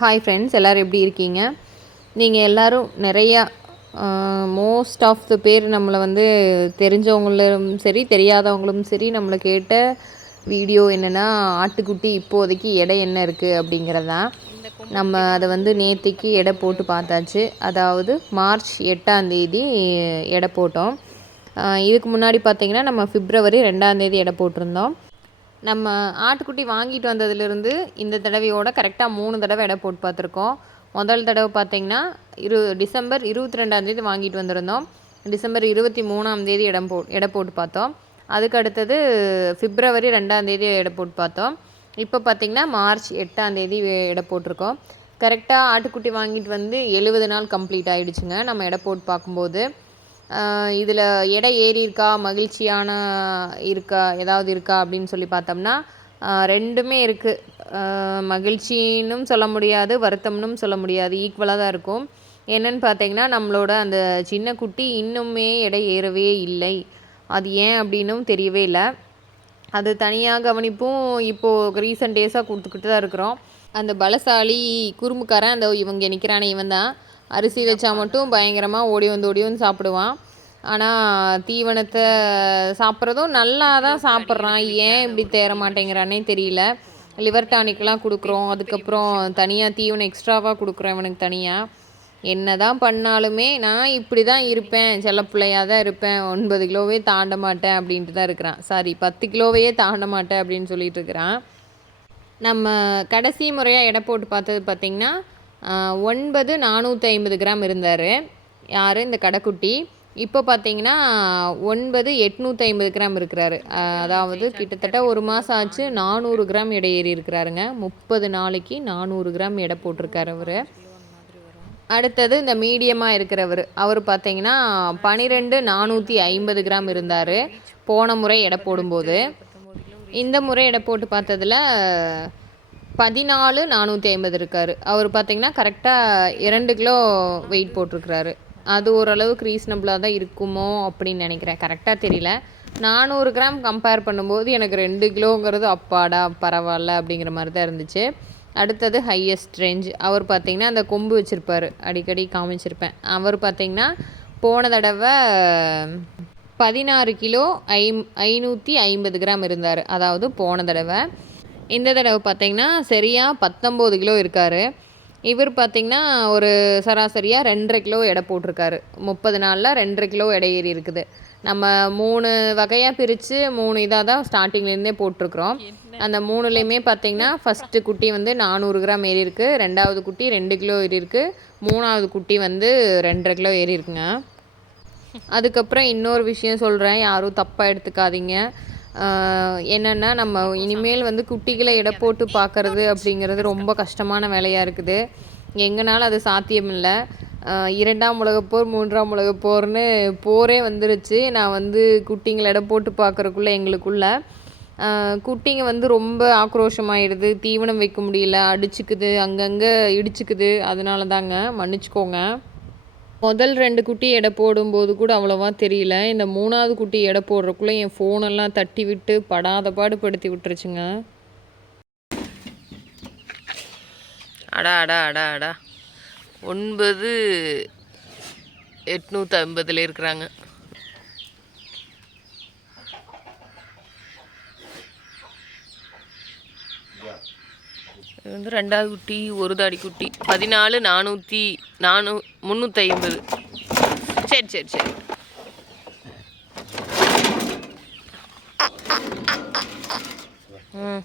Hi friends எல்லோரும் எப்படி இருக்கீங்க? நீங்கள் எல்லோரும் நிறையா மோஸ்ட் ஆஃப் த பேர் நம்மளை வந்து தெரிஞ்சவங்களும் சரி தெரியாதவங்களும் சரி நம்மளை கேட்ட வீடியோ என்னென்னா ஆட்டுக்குட்டி இப்போதைக்கு எடை என்ன இருக்குது அப்படிங்கிறதா. நம்ம அதை வந்து நேற்றுக்கு எடை போட்டு பார்த்தாச்சு. அதாவது மார்ச் எட்டாந்தேதி எடை போட்டோம். இதுக்கு முன்னாடி பார்த்திங்கன்னா நம்ம பிப்ரவரி ரெண்டாந்தேதி எடை போட்டிருந்தோம். நம்ம ஆட்டுக்குட்டி வாங்கிட்டு வந்ததுலேருந்து இந்த தடவையோட கரெக்டாக மூணு தடவை எடை போட்டு பார்த்துருக்கோம். முதல் தடவை பார்த்திங்கன்னா இரு டிசம்பர் இருபத்தி ரெண்டாந்தேதி வாங்கிட்டு வந்திருந்தோம். டிசம்பர் இருபத்தி மூணாந்தேதி இடம் போ எடை போட்டு பார்த்தோம். அதுக்கு அடுத்தது பிப்ரவரி ரெண்டாந்தேதி எடை போட்டு பார்த்தோம். இப்போ பார்த்திங்கன்னா மார்ச் எட்டாந்தேதி எடை போட்டிருக்கோம். கரெக்டாக ஆட்டுக்குட்டி வாங்கிட்டு வந்து எழுபது நாள் கம்ப்ளீட் ஆகிடுச்சுங்க நம்ம எடை போட்டு பார்க்கும்போது. இதில் எடை ஏறியிருக்கா மகிழ்ச்சியான இருக்கா ஏதாவது இருக்கா அப்படின்னு சொல்லி பார்த்தோம்னா ரெண்டுமே இருக்குது மகிழ்ச்சின்னும் சொல்ல முடியாது வருத்தம்னும் சொல்ல முடியாது ஈக்குவலாக தான் இருக்கும். என்னென்னு பார்த்தீங்கன்னா நம்மளோட அந்த சின்ன குட்டி இன்னுமே எடை ஏறவே இல்லை. அது ஏன் அப்படின்னும் தெரியவே இல்லை. அது தனியாக கவனிப்பும் இப்போது ரீசெண்ட் டேஸாக கொடுத்துக்கிட்டு தான் இருக்கிறோம். அந்த பலசாலி குறும்புக்காரன் அந்த இவங்க நிற்கிறானே இவன் தான் அரிசி வச்சா மட்டும் பயங்கரமாக ஓடி வந்து ஓடி வந்து சாப்பிடுவான். ஆனால் தீவனத்தை சாப்பிட்றதும் நல்லா தான் சாப்பிட்றான். ஏன் இப்படி தேர மாட்டேங்கிறானே தெரியல. லிவர் டானிக்லாம் கொடுக்குறோம். அதுக்கப்புறம் தனியாக தீவனம் எக்ஸ்ட்ராவாக கொடுக்குறோம் இவனுக்கு தனியாக என்ன தான் பண்ணாலுமே நான் இப்படி தான் இருப்பேன். செல்ல பிள்ளையாக தான் இருப்பேன். ஒன்பது கிலோவே தாண்ட மாட்டேன் அப்படின்ட்டு தான் இருக்கிறான். சாரி பத்து கிலோவையே தாண்ட மாட்டேன் அப்படின்னு சொல்லிட்டு இருக்கிறான். நம்ம கடைசி முறையாக எடை போட்டு பார்த்தது பார்த்திங்கன்னா ஒன்பது நானூற்றி ஐம்பது கிராம் இருந்தார். யார்? இந்த கடைக்குட்டி. இப்போ பார்த்தீங்கன்னா ஒன்பது எட்நூற்றி ஐம்பது கிராம் இருக்கிறாரு. அதாவது கிட்டத்தட்ட ஒரு மாதம் ஆச்சு நானூறு கிராம் எடை ஏறி இருக்கிறாருங்க. முப்பது நாளைக்கு நானூறு கிராம் எடை போட்டிருக்காரு அவர். அடுத்தது இந்த மீடியமாக இருக்கிறவர். அவர் பார்த்தீங்கன்னா பனிரெண்டு நானூற்றி ஐம்பது கிராம் இருந்தார். போன முறை எடை போடும்போது. இந்த முறை எடை போட்டு பார்த்ததில் பதினாலு நானூற்றி ஐம்பது இருக்கார். அவர் பார்த்தீங்கன்னா கரெக்டாக இரண்டு கிலோ வெயிட் போட்டிருக்கிறாரு. அது ஓரளவுக்கு ரீசனபிளாக தான் இருக்குமோ அப்படின்னு நினைக்கிறேன். கரெக்டாக தெரியல. நானூறு கிராம் கம்பேர் பண்ணும்போது எனக்கு ரெண்டு கிலோங்கிறது அப்பாடா பரவாயில்ல அப்படிங்கிற மாதிரி தான் இருந்துச்சு. அடுத்தது ஹையஸ்ட் ரேஞ்ச் அவர் பார்த்திங்கன்னா அந்த கொம்பு வச்சுருப்பார். அடிக்கடி காமிச்சிருப்பேன். அவர் பார்த்திங்கன்னா போன தடவை பதினாறு கிலோ ஐ ஐநூற்றி ஐம்பது கிராம் இருந்தார். அதாவது போன தடவை இந்த தடவை பார்த்திங்கன்னா சரியாக பத்தொம்போது கிலோ இருக்கார். இவர் பார்த்திங்கன்னா ஒரு சராசரியாக ரெண்டரை கிலோ எடை போட்டிருக்காரு. முப்பது நாளில் ரெண்டரை கிலோ எடை ஏறி இருக்குது. நம்ம மூணு வகையாக பிரித்து மூணு இதாக தான் ஸ்டார்டிங்லேருந்தே போட்டிருக்குறோம். அந்த மூணுலேயுமே பார்த்திங்கன்னா ஃபஸ்ட்டு குட்டி வந்து நானூறு கிராம் ஏறி இருக்குது ரெண்டாவது குட்டி ரெண்டு கிலோ ஏறி இருக்குது மூணாவது குட்டி வந்து ரெண்டரை கிலோ ஏறி இருக்குங்க. அதுக்கப்புறம் இன்னொரு விஷயம் சொல்கிறேன் யாரும் தப்பாக எடுத்துக்காதீங்க. என்னென்னா நம்ம இனிமேல் வந்து குட்டிகளை எடை போட்டு பார்க்குறது அப்படிங்கிறது ரொம்ப கஷ்டமான வேலையாக இருக்குது. எங்கனாலும் அது சாத்தியம் இல்லை இரண்டாம் உலகப்போர் மூன்றாம் உலகப்போர்னு போரே வந்துருச்சு. நான் வந்து குட்டிங்களை எடை போட்டு பார்க்குறக்குள்ளே எங்களுக்குள்ள குட்டிங்க வந்து ரொம்ப ஆக்ரோஷமாயிடுது. தீவனம் வைக்க முடியல அடிச்சுக்குது அங்கங்கே இடிச்சுக்குது. அதனால தாங்க மன்னிச்சுக்கோங்க. முதல் ரெண்டு குட்டி எடை போடும்போது கூட அவ்வளோவா தெரியல. இந்த மூணாவது குட்டி எடை போடுறக்குள்ளே என் ஃபோனெல்லாம் தட்டி விட்டு படாத பாடுபடுத்தி விட்டுருச்சுங்க. அடா அடா அடா அடா. ஒன்பது எட்நூற்றி ஐம்பதில் இருக்கிறாங்க. இது வந்து ரெண்டாவது குட்டி ஒரு தாடி குட்டி. பதினாலு நானூற்றி நானூ முந்நூற்றி ஐம்பது சரி சரி சரி. ம்.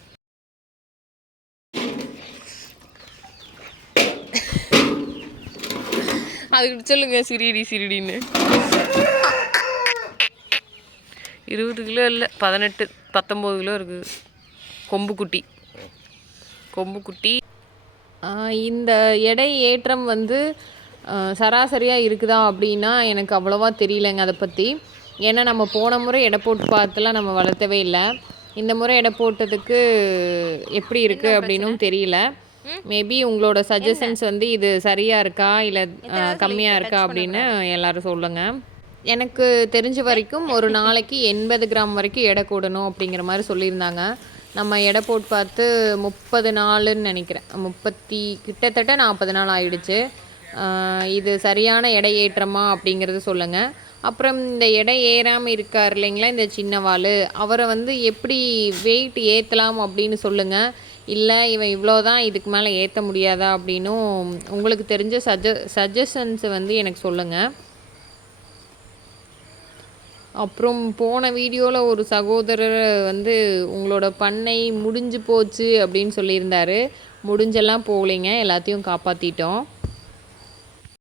அதுக்கிட்ட சொல்லுங்க சிரிடி சிரிடின்னு. இருபது கிலோ இல்லை பதினெட்டு பத்தொம்போது கிலோ இருக்குது. கொம்பு குட்டி. கொம்பு குட்டி இந்த எடை ஏற்றம் வந்து சராசரியாக இருக்குதா அப்படின்னா எனக்கு அவ்வளோவா தெரியலைங்க அதை பற்றி ஏன்னா நம்ம போன முறை எடை போட்டு பார்த்துலாம் நம்ம வளர்த்தவே இல்லை. இந்த முறை எடை போட்டதுக்கு எப்படி இருக்குது அப்படின்னும் தெரியல. மேபி உங்களோட சஜஷன்ஸ் வந்து இது சரியாக இருக்கா? இல்லை கம்மியாக இருக்கா அப்படின்னு எல்லோரும் சொல்லுங்கள் எனக்கு தெரிஞ்ச வரைக்கும் ஒரு நாளைக்கு எண்பது கிராம் வரைக்கும் எடை கூடணும் அப்படிங்கிற மாதிரி சொல்லியிருந்தாங்க. நம்ம எடை போட்டு பார்த்து முப்பது நாளுன்னு நினைக்கிறேன். முப்பத்தி கிட்டத்தட்ட நாற்பது நாள் ஆயிடுச்சு. இது சரியான எடை ஏற்றமா அப்படிங்கிறது சொல்லுங்கள் அப்புறம் இந்த எடை ஏறாமல் இருக்கார் இல்லைங்களா இந்த சின்ன வாள் அவரை வந்து எப்படி வெயிட் ஏற்றலாம் அப்படின்னு சொல்லுங்கள் இல்லை இவன் இவ்வளோ தான் இதுக்கு மேலே ஏற்ற முடியாதா அப்படின்னும் உங்களுக்கு தெரிஞ்ச சஜ சஜஷன்ஸை வந்து எனக்கு சொல்லுங்கள் அப்புறம் போன வீடியோவில் ஒரு சகோதரர் வந்து உங்களோட பண்ணை முடிஞ்சு போச்சு அப்படின்னு சொல்லியிருந்தாரு. முடிஞ்செல்லாம் போகலைங்க. எல்லாத்தையும் காப்பாற்றிட்டோம்